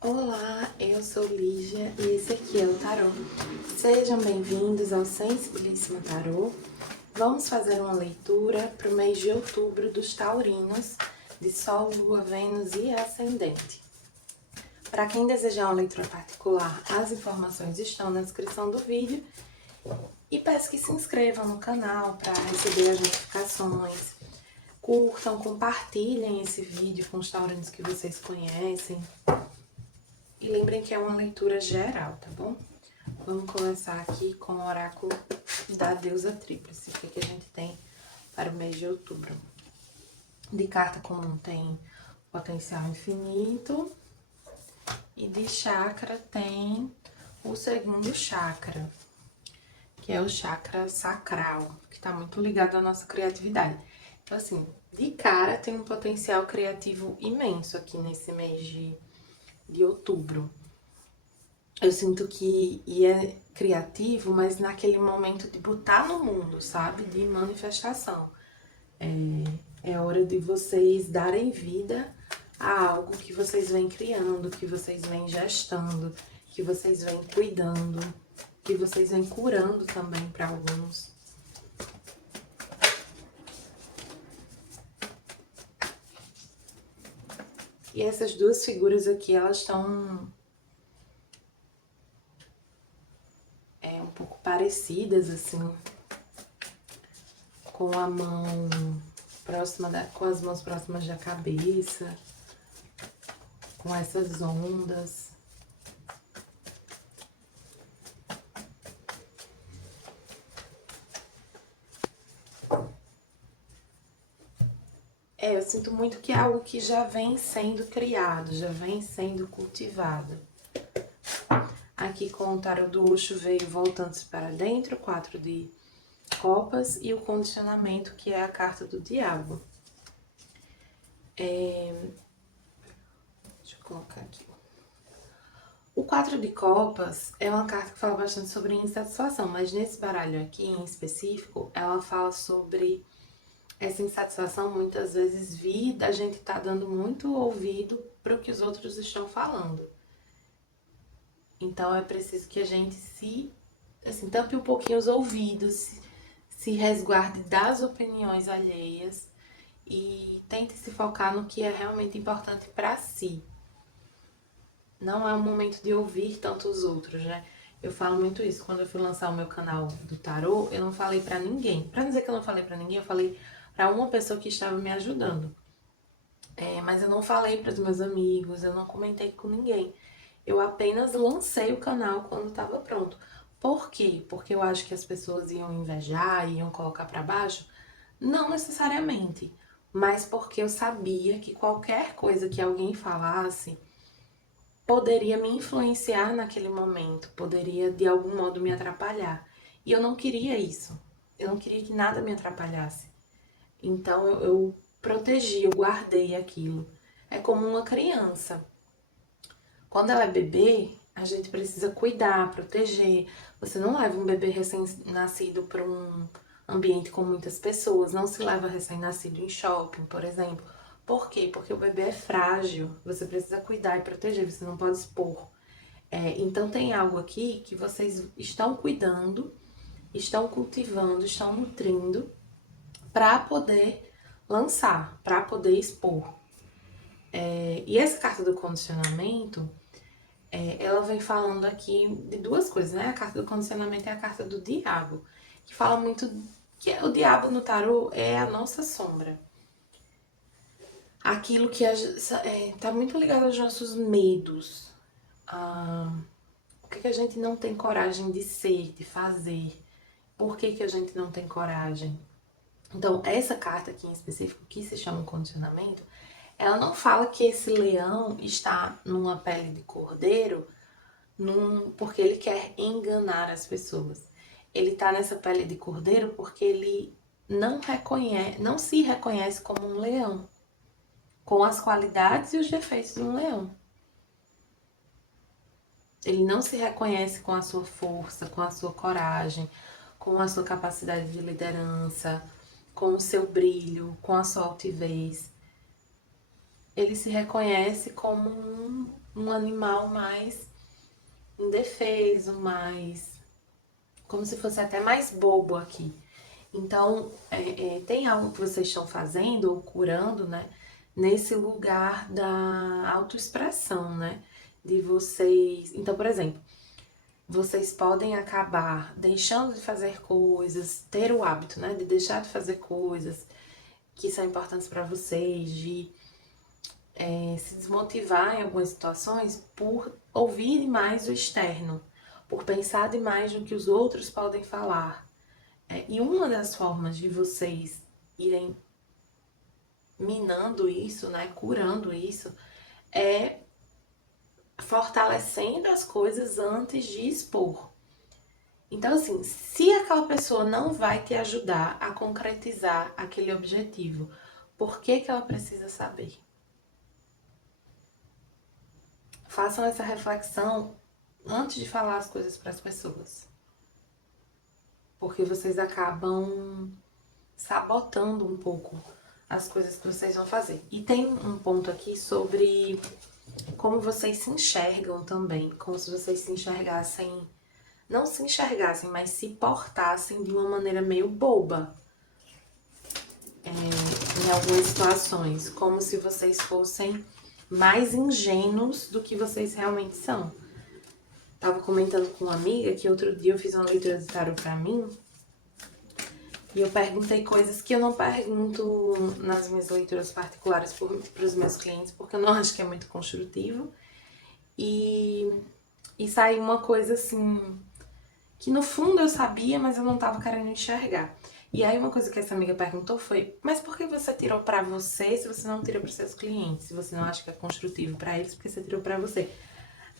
Olá, eu sou Lígia e esse aqui é o Tarô. Sejam bem-vindos ao Sensibilíssimo Tarô. Vamos fazer uma leitura para o mês de outubro dos taurinos, de Sol, Lua, Vênus e Ascendente. Para quem desejar uma leitura particular, as informações estão na descrição do vídeo. E peço que se inscrevam no canal para receber as notificações. Curtam, compartilhem esse vídeo com os taurinos que vocês conhecem. E lembrem que é uma leitura geral, tá bom? Vamos começar aqui com o oráculo da deusa tríplice. O que a gente tem para o mês de outubro? De carta comum tem potencial infinito. E de chakra tem o segundo chakra, que é o chakra sacral, que está muito ligado à nossa criatividade. Então, assim, de cara tem um potencial criativo imenso aqui nesse mês de outubro. Eu sinto que é criativo, mas naquele momento de botar no mundo, sabe? De manifestação. É hora de vocês darem vida a algo que vocês vêm criando, que vocês vêm gestando, que vocês vêm cuidando, que vocês vêm curando também para alguns. E essas duas figuras aqui, elas estão um pouco parecidas, assim, com a mão próxima com as mãos próximas da cabeça, com essas ondas. Eu sinto muito que é algo que já vem sendo criado, já vem sendo cultivado. Aqui com o tarô do Osho veio voltando-se para dentro, 4 de copas e o condicionamento, que é a carta do diabo. Deixa eu colocar aqui. O 4 de copas é uma carta que fala bastante sobre insatisfação, mas nesse baralho aqui em específico, ela fala sobre essa insatisfação muitas vezes vir da gente tá dando muito ouvido para o que os outros estão falando. Então é preciso que a gente assim, tampe um pouquinho os ouvidos, se resguarde das opiniões alheias e tente se focar no que é realmente importante para si. Não é o momento de ouvir tanto os outros, né? Eu falo muito isso. Quando eu fui lançar o meu canal do tarô, eu não falei pra ninguém. Pra dizer que eu não falei pra ninguém, eu falei pra uma pessoa que estava me ajudando. Mas eu não falei para os meus amigos, eu não comentei com ninguém. Eu apenas lancei o canal quando estava pronto. Por quê? Porque eu acho que as pessoas iam invejar, iam colocar pra baixo? Não necessariamente. Mas porque eu sabia que qualquer coisa que alguém falasse poderia me influenciar naquele momento, poderia de algum modo me atrapalhar. E eu não queria isso. Eu não queria que nada me atrapalhasse. Então eu protegi, eu guardei aquilo. É como uma criança. Quando ela é bebê, a gente precisa cuidar, proteger. Você não leva um bebê recém-nascido para um ambiente com muitas pessoas. Não se leva recém-nascido em shopping, por exemplo. Por quê? Porque o bebê é frágil. Você precisa cuidar e proteger, você não pode expor. Então tem algo aqui que vocês estão cuidando, estão cultivando, estão nutrindo para poder lançar, para poder expor. E essa carta do condicionamento, ela vem falando aqui de duas coisas, né? A carta do condicionamento é a carta do diabo, que fala muito que o diabo no tarô é a nossa sombra. Aquilo que tá muito ligado aos nossos medos. O que a gente não tem coragem de ser, de fazer. Por que a gente não tem coragem? Então, essa carta aqui em específico, que se chama condicionamento, ela não fala que esse leão está numa pele de cordeiro porque ele quer enganar as pessoas. Ele está nessa pele de cordeiro porque ele não se reconhece como um leão, com as qualidades e os defeitos de um leão. Ele não se reconhece com a sua força, com a sua coragem, com a sua capacidade de liderança, com o seu brilho, com a sua altivez. ele se reconhece como um animal mais indefeso, mais... como se fosse até mais bobo aqui. Então, tem algo que vocês estão fazendo ou curando, né? Nesse lugar da autoexpressão, né? De vocês... Então, por exemplo, vocês podem acabar deixando de fazer coisas, ter o hábito, né? De deixar de fazer coisas que são importantes para vocês, de se desmotivar em algumas situações por ouvir demais o externo, por pensar demais no que os outros podem falar. E uma das formas de vocês irem minando isso, né, curando isso, é fortalecendo as coisas antes de expor. Então, assim, se aquela pessoa não vai te ajudar a concretizar aquele objetivo, por que que ela precisa saber? Façam essa reflexão antes de falar as coisas para as pessoas. Porque vocês acabam sabotando um pouco as coisas que vocês vão fazer. E tem um ponto aqui sobre como vocês se enxergam também. Como se vocês se enxergassem... não se enxergassem, mas se portassem de uma maneira meio boba. Em algumas situações. Como se vocês fossem mais ingênuos do que vocês realmente são. Tava comentando com uma amiga que outro dia eu fiz uma leitura de tarot pra mim. E eu perguntei coisas que eu não pergunto nas minhas leituras particulares para os meus clientes, porque eu não acho que é muito construtivo. E saiu uma coisa assim, que no fundo eu sabia, mas eu não tava querendo enxergar. E aí uma coisa que essa amiga perguntou foi, mas por que você tirou pra você se você não tira pros seus clientes? Se você não acha que é construtivo pra eles, porque você tirou pra você?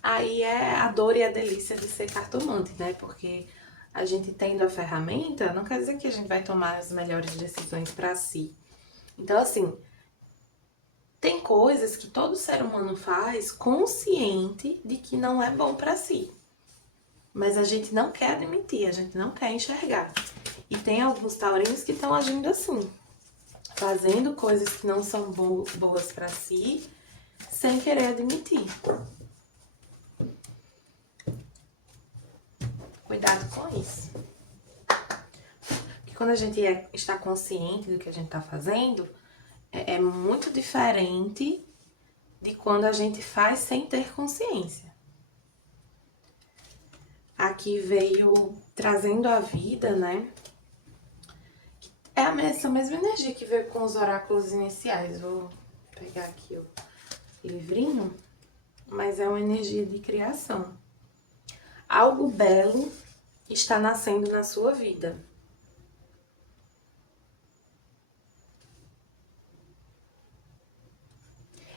Aí é a dor e a delícia de ser cartomante, né? Porque a gente tendo a ferramenta, não quer dizer que a gente vai tomar as melhores decisões pra si. Então, assim, tem coisas que todo ser humano faz consciente de que não é bom pra si. Mas a gente não quer admitir, a gente não quer enxergar. E tem alguns taurinos que estão agindo assim, fazendo coisas que não são boas pra si, sem querer admitir. Cuidado com isso. Porque quando a gente está consciente do que a gente está fazendo, é muito diferente de quando a gente faz sem ter consciência. Aqui veio trazendo a vida, né? É essa mesma energia que veio com os oráculos iniciais. Vou pegar aqui o livrinho, mas é uma energia de criação. Algo belo está nascendo na sua vida.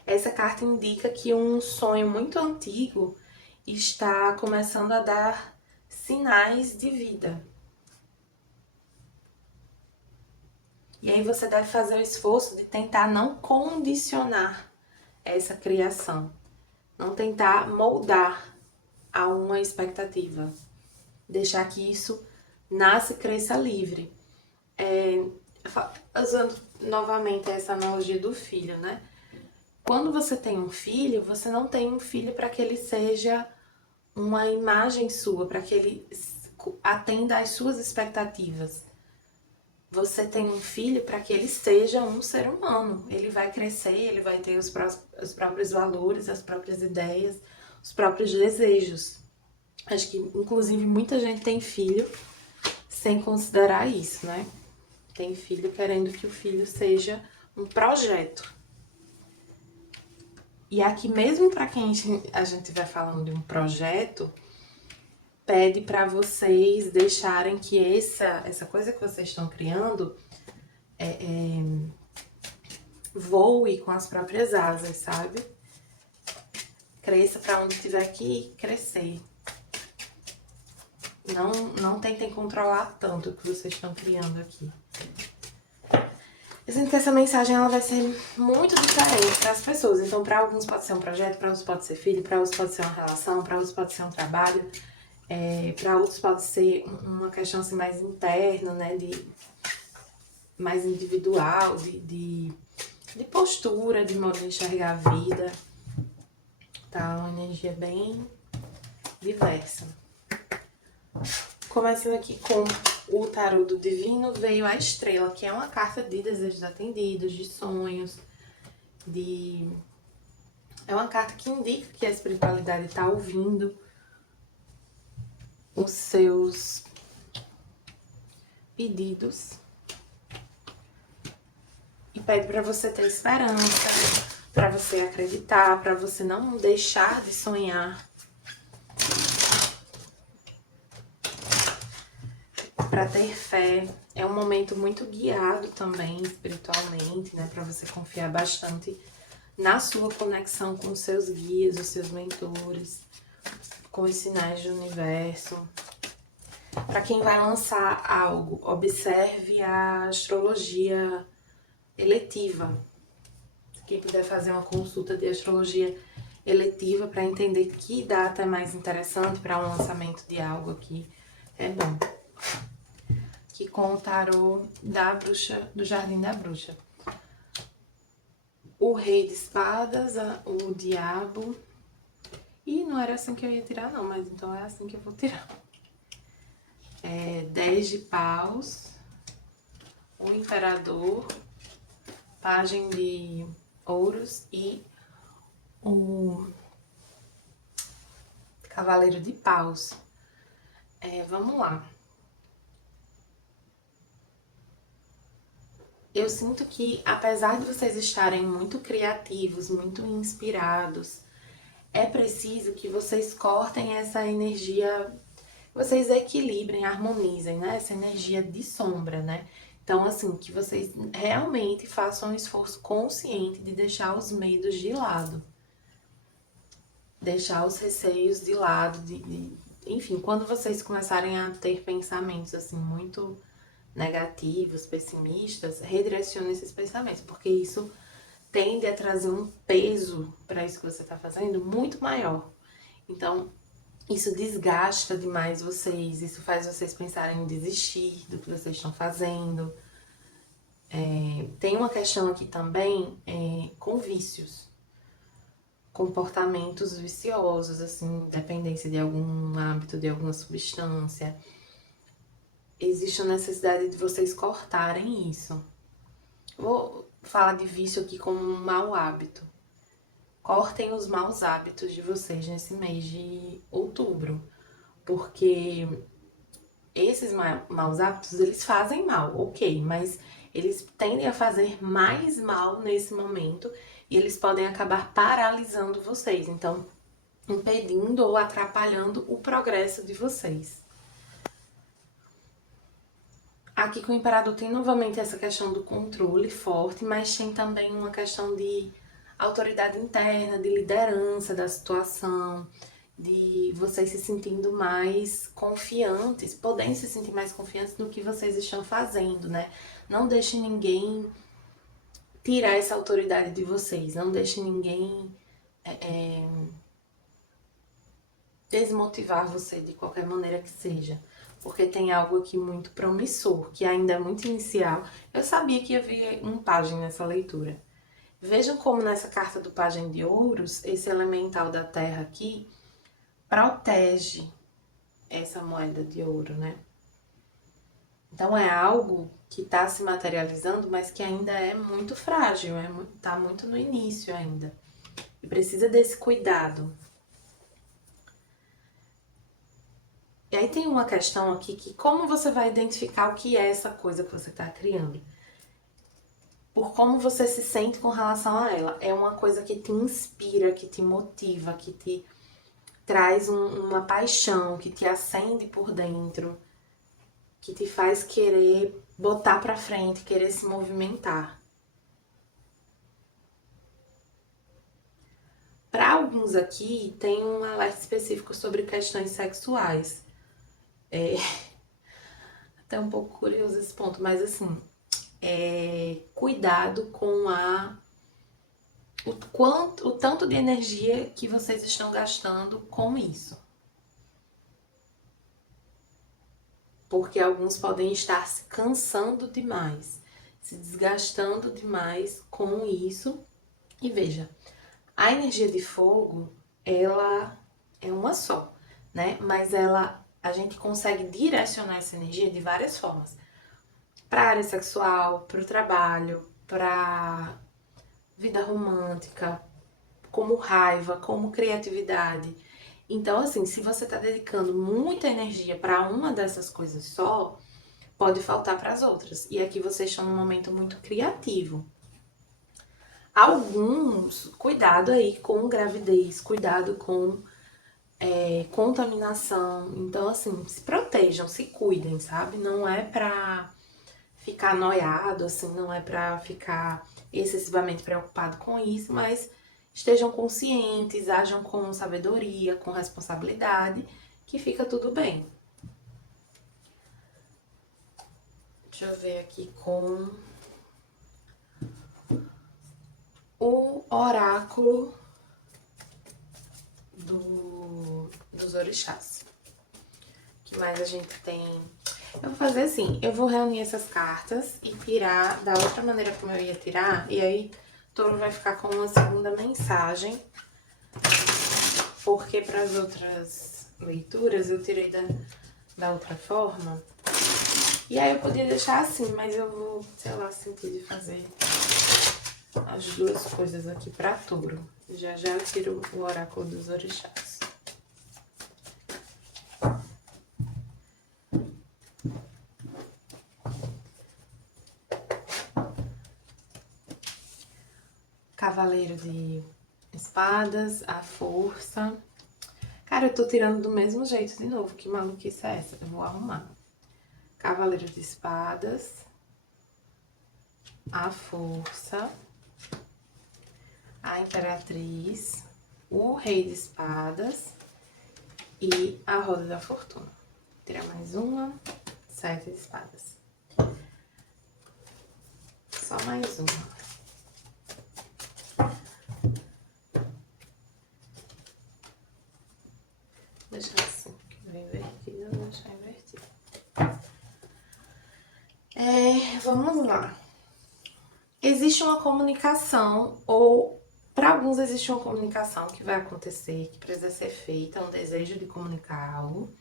Essa carta indica que um sonho muito antigo está começando a dar sinais de vida. E aí você deve fazer o esforço de tentar não condicionar essa criação. Não tentar moldar a uma expectativa. Deixar que isso nasça e cresça livre. Usando novamente essa analogia do filho, né? Quando você tem um filho, você não tem um filho para que ele seja uma imagem sua, para que ele atenda às suas expectativas. Você tem um filho para que ele seja um ser humano. Ele vai crescer, ele vai ter os próprios valores, as próprias ideias, os próprios desejos. Acho que, inclusive, muita gente tem filho sem considerar isso, né? Tem filho querendo que o filho seja um projeto. E aqui, mesmo para quem a gente estiver falando de um projeto, pede para vocês deixarem que essa coisa que vocês estão criando voe com as próprias asas, sabe? Cresça para onde tiver que crescer. Não tentem controlar tanto o que vocês estão criando aqui. Eu sinto que essa mensagem ela vai ser muito diferente para as pessoas. Então, para alguns pode ser um projeto, para outros pode ser filho, para outros pode ser uma relação, para outros pode ser um trabalho, para outros pode ser uma questão assim, mais interna, né? Mais individual, de de postura, de modo de enxergar a vida. Tá uma energia bem diversa. Começando aqui com o tarô do divino, veio a estrela, que é uma carta de desejos atendidos, de sonhos, é uma carta que indica que a espiritualidade está ouvindo os seus pedidos e pede para você ter esperança, para você acreditar, para você não deixar de sonhar, para ter fé. É um momento muito guiado também espiritualmente, né, para você confiar bastante na sua conexão com os seus guias, os seus mentores, com os sinais do universo. Para quem vai lançar algo, observe a astrologia eletiva. Quem puder fazer uma consulta de astrologia eletiva para entender que data é mais interessante para um lançamento de algo aqui, é bom. Aqui com o tarô da bruxa, do Jardim da Bruxa. O Rei de Espadas, o Diabo. E não era assim que eu ia tirar não, mas então é assim que eu vou tirar. 10 de paus, o Imperador, Pajem de ouros e o Cavaleiro de paus. Vamos lá. Eu sinto que, apesar de vocês estarem muito criativos, muito inspirados, é preciso que vocês cortem essa energia, vocês equilibrem, harmonizem, né? Essa energia de sombra, né? Então, assim, que vocês realmente façam um esforço consciente de deixar os medos de lado. Deixar os receios de lado, enfim, quando vocês começarem a ter pensamentos, assim, muito negativos, pessimistas, redirecione esses pensamentos, porque isso tende a trazer um peso para isso que você está fazendo muito maior. Então, isso desgasta demais vocês, isso faz vocês pensarem em desistir do que vocês estão fazendo. Tem uma questão aqui também com vícios, comportamentos viciosos, assim, dependência de algum hábito, de alguma substância. Existe a necessidade de vocês cortarem isso. Vou falar de vício aqui como um mau hábito. Cortem os maus hábitos de vocês nesse mês de outubro, porque esses maus hábitos, eles fazem mal, ok, mas eles tendem a fazer mais mal nesse momento e eles podem acabar paralisando vocês, então impedindo ou atrapalhando o progresso de vocês. Aqui com o Imperador tem novamente essa questão do controle forte, mas tem também uma questão de autoridade interna, de liderança da situação, de vocês se sentindo mais confiantes, podem se sentir mais confiantes no que vocês estão fazendo, né? Não deixe ninguém tirar essa autoridade de vocês, não deixe ninguém desmotivar você de qualquer maneira que seja. Porque tem algo aqui muito promissor, que ainda é muito inicial. Eu sabia que havia um pajem nessa leitura. Vejam como nessa carta do Pajem de Ouros, esse elemental da terra aqui protege essa moeda de ouro, né? Então é algo que está se materializando, mas que ainda é muito frágil, tá muito no início ainda. E precisa desse cuidado. E aí tem uma questão aqui que como você vai identificar o que é essa coisa que você está criando? Por como você se sente com relação a ela. É uma coisa que te inspira, que te motiva, que te traz uma paixão, que te acende por dentro, que te faz querer botar pra frente, querer se movimentar. Para alguns aqui, tem um alerta específico sobre questões sexuais. Até um pouco curioso esse ponto, mas assim, cuidado com o tanto de energia que vocês estão gastando com isso. Porque alguns podem estar se cansando demais. se desgastando demais com isso. E veja, a energia de fogo, ela é uma só, né? Mas a gente consegue direcionar essa energia de várias formas. Para a área sexual, para o trabalho, para vida romântica, como raiva, como criatividade. Então, assim, se você está dedicando muita energia para uma dessas coisas só, pode faltar para as outras. E aqui vocês estão num momento muito criativo. Alguns, cuidado aí com gravidez, cuidado com contaminação. Então, assim, se protejam, se cuidem, sabe? Não é pra ficar noiado, assim, não é pra ficar excessivamente preocupado com isso, mas estejam conscientes, ajam com sabedoria, com responsabilidade, que fica tudo bem. Deixa eu ver aqui com o oráculo dos orixás. O que mais a gente tem? Eu vou fazer assim, eu vou reunir essas cartas e tirar da outra maneira como eu ia tirar, e aí Touro vai ficar com uma segunda mensagem, porque para as outras leituras eu tirei da outra forma. E aí eu podia deixar assim, mas eu vou, sei lá, sentir de fazer as duas coisas aqui para Touro. Já já eu tiro o oráculo dos orixás. Cavaleiro de espadas, a força. Cara, eu tô tirando do mesmo jeito de novo. Que maluquice é essa? Eu vou arrumar. Cavaleiro de espadas, a força, a imperatriz, o rei de espadas e a roda da fortuna. Vou tirar mais uma, 7 de espadas. Só mais uma. Deixar assim, que vai invertido, vou deixar invertido. Vamos lá. Existe uma comunicação, ou para alguns existe uma comunicação que vai acontecer, que precisa ser feita, um desejo de comunicar algo,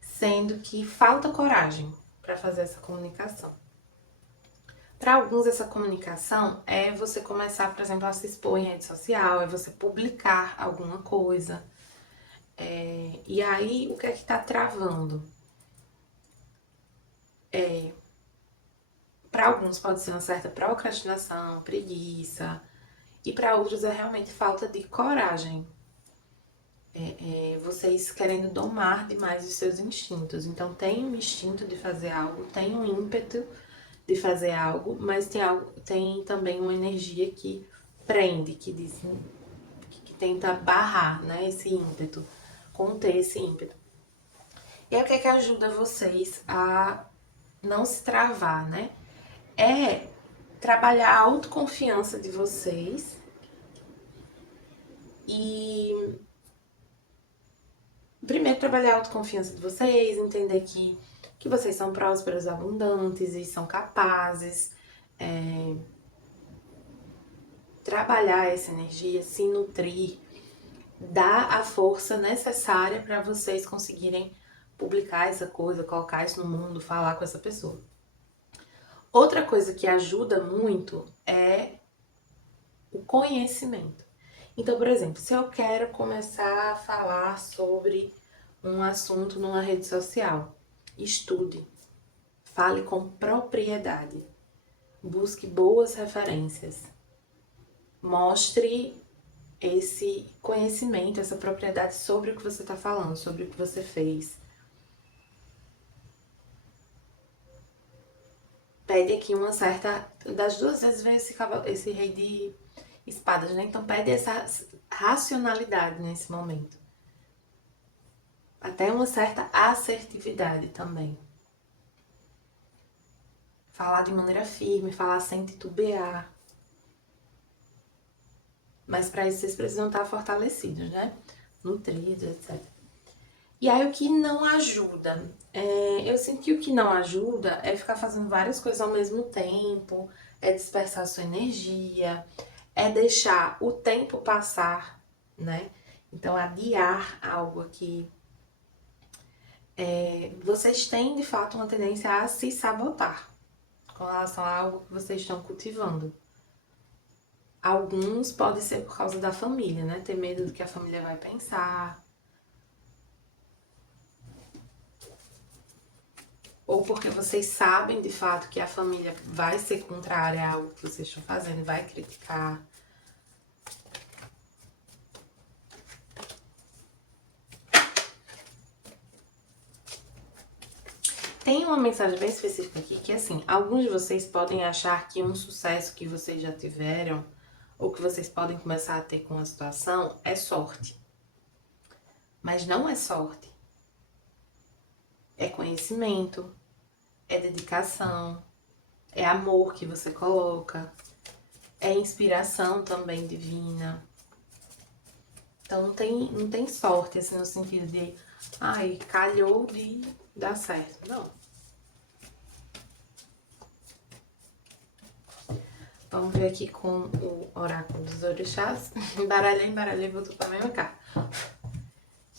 sendo que falta coragem para fazer essa comunicação. Para alguns, essa comunicação é você começar, por exemplo, a se expor em rede social, é você publicar alguma coisa. E aí, o que é que tá travando? Para alguns pode ser uma certa procrastinação, preguiça, e para outros é realmente falta de coragem. Vocês querendo domar demais os seus instintos. Então tem um instinto de fazer algo, tem um ímpeto de fazer algo, mas tem também uma energia que prende, que diz, que tenta barrar, né, esse ímpeto, conter esse ímpeto. E aí o que é que ajuda vocês a não se travar, né? É trabalhar a autoconfiança de vocês e primeiro trabalhar a autoconfiança de vocês, entender que vocês são prósperos, abundantes e são capazes. Trabalhar essa energia, se nutrir, dar a força necessária para vocês conseguirem publicar essa coisa, colocar isso no mundo, falar com essa pessoa. Outra coisa que ajuda muito é o conhecimento. Então, por exemplo, se eu quero começar a falar sobre um assunto numa rede social, estude, fale com propriedade, busque boas referências, mostre esse conhecimento, essa propriedade sobre o que você está falando, sobre o que você fez. Pede aqui uma certa... Das duas vezes veio esse rei de espadas, né? Então pede essa racionalidade nesse momento. Até uma certa assertividade também. Falar de maneira firme, falar sem titubear. Mas para isso vocês precisam estar fortalecidos, né? Nutridos, etc. E aí, o que não ajuda? Eu sinto que o que não ajuda é ficar fazendo várias coisas ao mesmo tempo, é dispersar sua energia, é deixar o tempo passar, né? Então, adiar algo aqui. Vocês têm, de fato, uma tendência a se sabotar com relação a algo que vocês estão cultivando. Alguns podem ser por causa da família, né? Ter medo do que a família vai pensar. Ou porque vocês sabem, de fato, que a família vai ser contrária a algo que vocês estão fazendo, vai criticar. Tem uma mensagem bem específica aqui que, assim, alguns de vocês podem achar que um sucesso que vocês já tiveram ou que vocês podem começar a ter com a situação é sorte. Mas não é sorte. É conhecimento, é dedicação, é amor que você coloca, é inspiração também divina. Então não tem sorte, assim, no sentido de, ai, calhou de dar certo. Não. Vamos ver aqui com o oráculo dos orixás. Embaralhei, voltou pra mesma carta.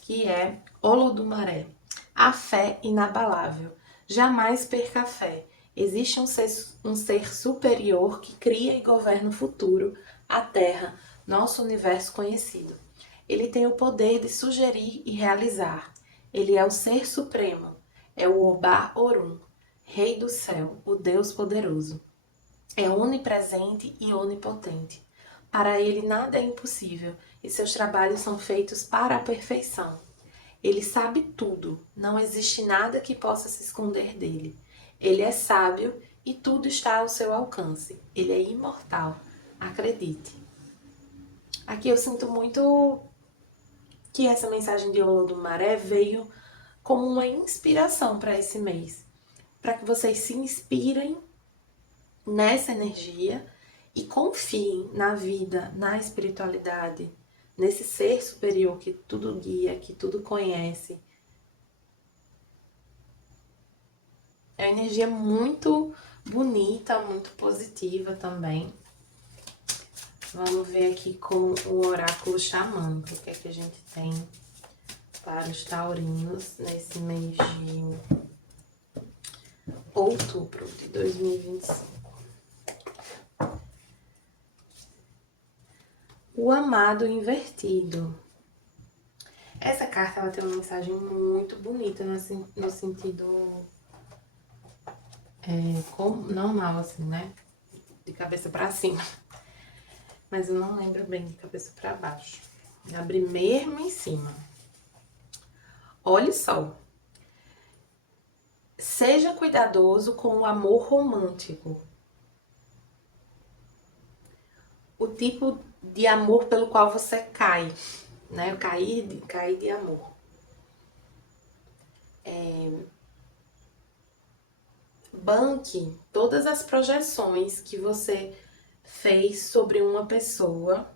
Que é Olodumaré. A fé inabalável. Jamais perca a fé. Existe um ser superior que cria e governa o futuro, a Terra, nosso universo conhecido. Ele tem o poder de sugerir e realizar. Ele é o Ser Supremo. É o Obá Orum, Rei do Céu, o Deus Poderoso. É onipresente e onipotente. Para ele nada é impossível e seus trabalhos são feitos para a perfeição. Ele sabe tudo, não existe nada que possa se esconder dele. Ele é sábio e tudo está ao seu alcance. Ele é imortal, acredite. Aqui eu sinto muito que essa mensagem de Olodumaré veio como uma inspiração para esse mês. Para que vocês se inspirem nessa energia e confiem na vida, na espiritualidade, nesse ser superior que tudo guia, que tudo conhece. É uma energia muito bonita, muito positiva também. Vamos ver aqui com o oráculo xamânico, o que é que a gente tem para os taurinos nesse mês de outubro de 2025. O amado invertido. Essa carta ela tem uma mensagem muito bonita no sentido normal, assim, né? De cabeça pra cima. Mas eu não lembro bem de cabeça pra baixo. Abri mesmo em cima. Olhe só. Seja cuidadoso com o amor romântico. O tipo de amor pelo qual você cai, né? Eu caí de amor. Banque todas as projeções que você fez sobre uma pessoa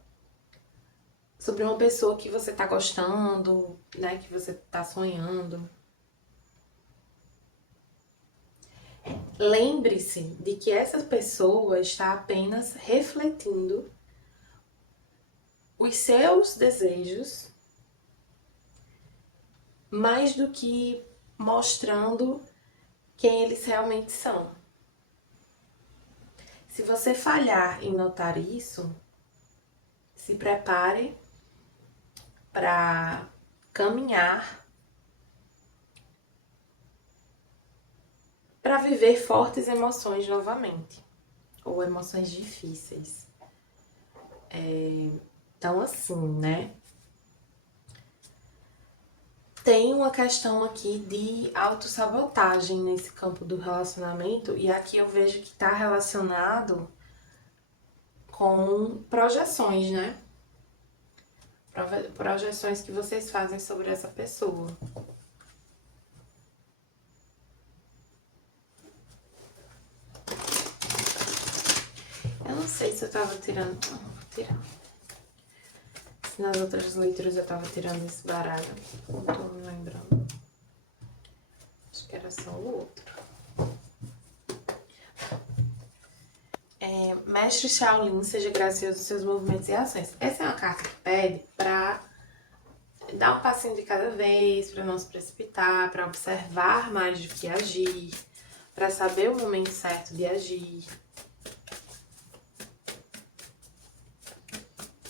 que você tá gostando, né? Que você tá sonhando. Lembre-se de que essa pessoa está apenas refletindo os seus desejos mais do que mostrando quem eles realmente são. Se você falhar em notar isso, se prepare para caminhar, para viver fortes emoções novamente, ou emoções difíceis. Então, assim, né? Tem uma questão aqui de autossabotagem nesse campo do relacionamento, e aqui eu vejo que está relacionado com projeções, né? Projeções que vocês fazem sobre essa pessoa. Eu não sei se eu tava tirando. Não, vou tirar. Nas outras leituras eu tava tirando esse baralho, não tô me lembrando. Acho que era só o outro. Mestre Shaolin, seja gracioso em seus movimentos e ações. Essa é uma carta que pede pra dar um passinho de cada vez, pra não se precipitar, pra observar mais do que agir, pra saber o momento certo de agir.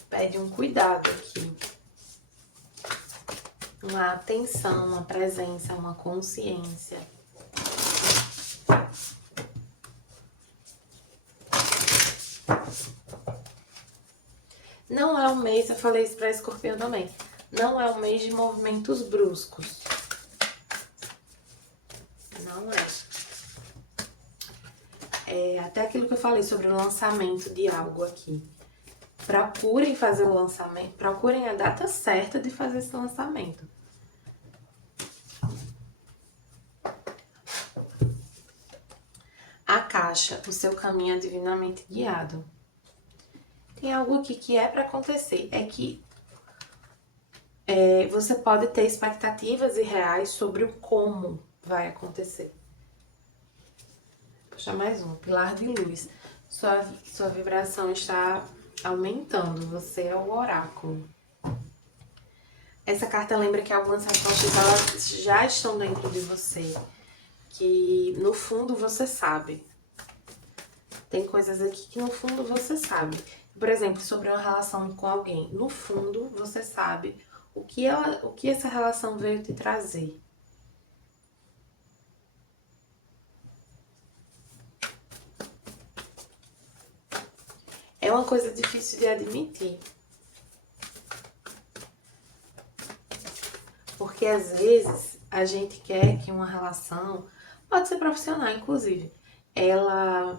Pede um cuidado aqui. Uma atenção, uma presença, uma consciência. Não é um mês, eu falei isso para Escorpião também, não é um mês de movimentos bruscos. Não é. É até aquilo que eu falei sobre o lançamento de algo aqui. Procurem fazer o lançamento, procurem a data certa de fazer esse lançamento. A caixa, o seu caminho é divinamente guiado. Tem algo aqui que é para acontecer, é que você pode ter expectativas irreais sobre o como vai acontecer. Vou puxar mais um, pilar de luz. Sua vibração está aumentando, você é o oráculo. Essa carta lembra que algumas respostas elas já estão dentro de você, que no fundo você sabe. Tem coisas aqui que no fundo você sabe. Por exemplo, sobre uma relação com alguém, no fundo você sabe o que essa relação veio te trazer. É uma coisa difícil de admitir. Porque às vezes a gente quer que uma relação, pode ser profissional inclusive, ela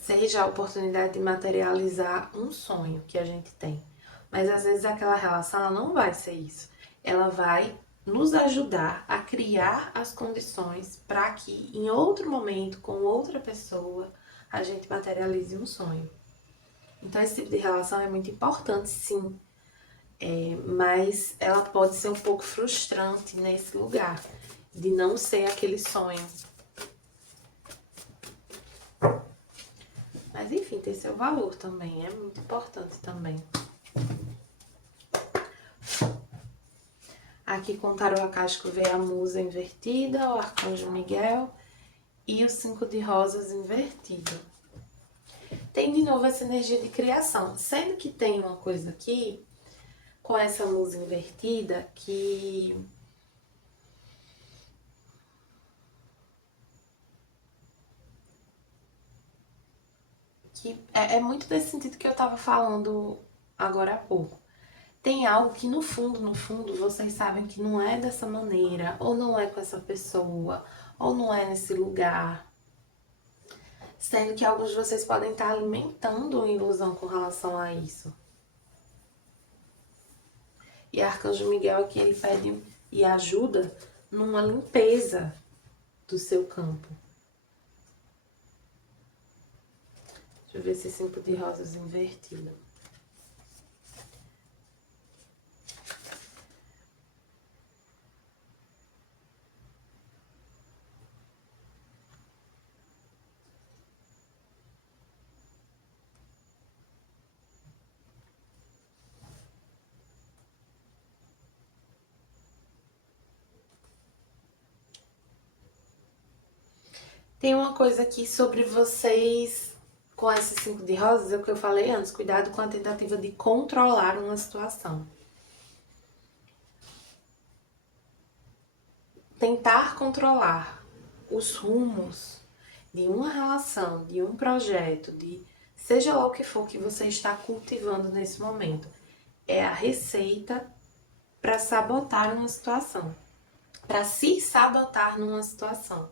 seja a oportunidade de materializar um sonho que a gente tem. Mas às vezes aquela relação ela não vai ser isso. Ela vai nos ajudar a criar as condições para que em outro momento, com outra pessoa, a gente materialize um sonho. Então esse tipo de relação é muito importante, sim. Mas ela pode ser um pouco frustrante nesse lugar, de não ser aquele sonho. Mas enfim, tem seu valor também, é muito importante também. Aqui com o tarô acástico vê a musa invertida, o arcanjo Miguel e o 5 de rosas invertido. Tem de novo essa energia de criação, sendo que tem uma coisa aqui com essa musa invertida que é muito desse sentido que eu tava falando agora há pouco. Tem algo que no fundo, vocês sabem que não é dessa maneira, ou não é com essa pessoa, ou não é nesse lugar. Sendo que alguns de vocês podem estar alimentando uma ilusão com relação a isso. E Arcanjo Miguel aqui, ele pede e ajuda numa limpeza do seu campo. Deixa eu ver esse 5 de rosas invertido. Tem uma coisa aqui sobre vocês com esses 5 de rosas, é o que eu falei antes, cuidado com a tentativa de controlar uma situação. Tentar controlar os rumos de uma relação, de um projeto, de seja lá o que for que você está cultivando nesse momento, é a receita para sabotar uma situação, para se sabotar numa situação.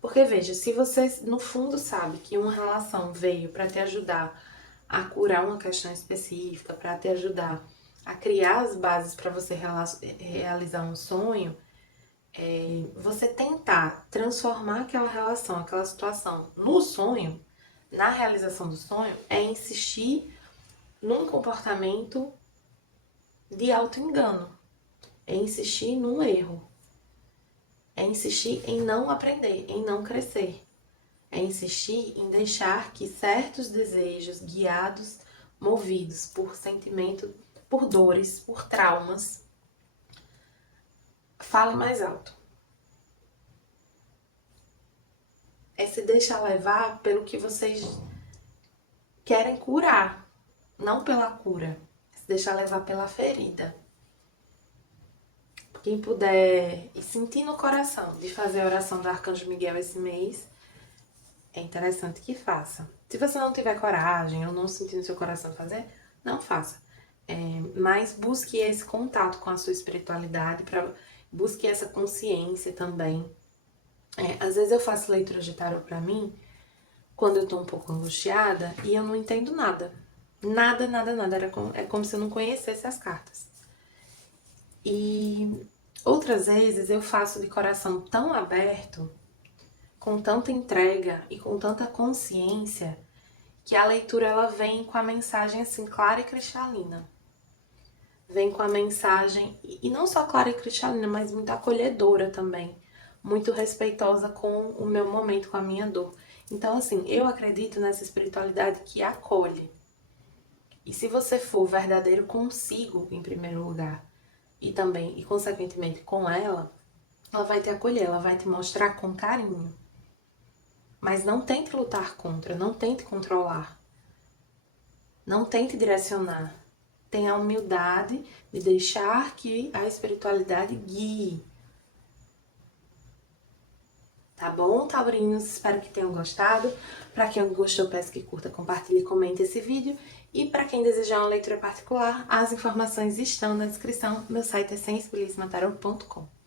Porque veja, se você no fundo sabe que uma relação veio para te ajudar a curar uma questão específica, para te ajudar a criar as bases para você realizar um sonho, você tentar transformar aquela relação, aquela situação no sonho, na realização do sonho, é insistir num comportamento de auto-engano. É insistir num erro. É insistir em não aprender, em não crescer. É insistir em deixar que certos desejos guiados, movidos por sentimento, por dores, por traumas, falem mais alto. É se deixar levar pelo que vocês querem curar, não pela cura. É se deixar levar pela ferida. Quem puder e sentir no coração de fazer a oração do Arcanjo Miguel esse mês, é interessante que faça. Se você não tiver coragem ou não sentir no seu coração fazer, não faça. Mas busque esse contato com a sua espiritualidade, busque essa consciência também. Às vezes eu faço leitura de tarot pra mim, quando eu tô um pouco angustiada, e eu não entendo nada. Nada, nada, nada. É como se eu não conhecesse as cartas. E outras vezes eu faço de coração tão aberto, com tanta entrega e com tanta consciência, que a leitura ela vem com a mensagem assim clara e cristalina. Vem com a mensagem, e não só clara e cristalina, mas muito acolhedora também. Muito respeitosa com o meu momento, com a minha dor. Então, assim, eu acredito nessa espiritualidade que acolhe. E se você for verdadeiro consigo, em primeiro lugar, e também, e consequentemente com ela vai te acolher, ela vai te mostrar com carinho. Mas não tente lutar contra, não tente controlar. Não tente direcionar. Tenha a humildade de deixar que a espiritualidade guie. Tá bom, taurinos? Espero que tenham gostado. Para quem gostou, peço que curta, compartilhe e comente esse vídeo. E para quem desejar uma leitura particular, as informações estão na descrição. Meu site é sensibilismatarot.com.